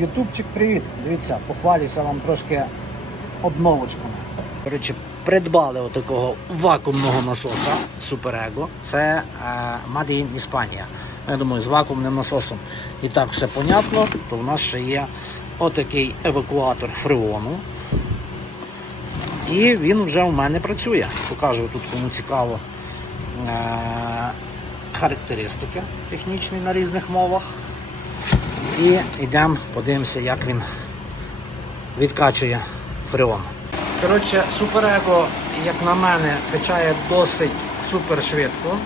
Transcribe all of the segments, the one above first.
Ютубчик, привіт! Дивіться, похвалюся вам трошки обновочками. Коротше, придбали отакого вакуумного насоса Ego. Це е, Made in Іспанія. Я думаю, з вакуумним насосом і так все понятно, то в нас ще є отакий евакуатор фреону. І він вже у мене працює. Покажу тут, кому цікаво е, характеристики технічні на різних мовах. І йдемо, подивимося, як він відкачує фреон. Коротше, суперего, як на мене, качає досить супер швидко.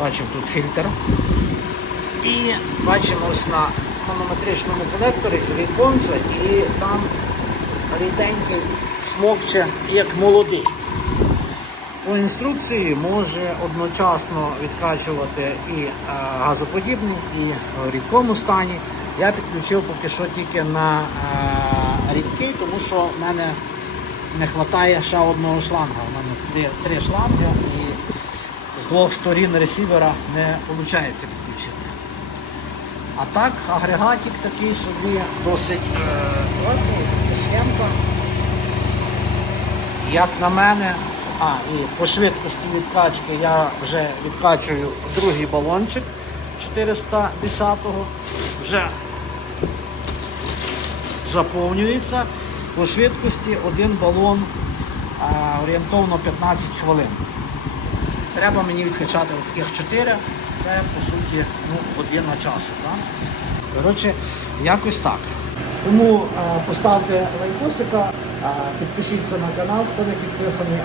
Бачимо тут фільтр. І бачимо ось на манометричному колекторі віконце і там ріденький смокче як молодий. По інструкції може одночасно відкачувати і е, газоподібний, і в рідкому стані. Я підключив поки що тільки на е, рідкий, тому що в мене не вистачає ще одного шланга. У мене три, три шланги і з двох сторін ресівера не виходить підключити. А так, агрегатик такий собі досить е, класний, схемка. Як на мене, а, і по швидкості відкачки я вже відкачую другий балончик 410-го. Вже заповнюється. По швидкості один балон а, орієнтовно 15 хвилин. Треба мені відкачати таких 4, це по суті ну, година часу. Так? Коротше, якось так. Тому е, поставте лайкосика, е, підпишіться на канал, хто не підписаний.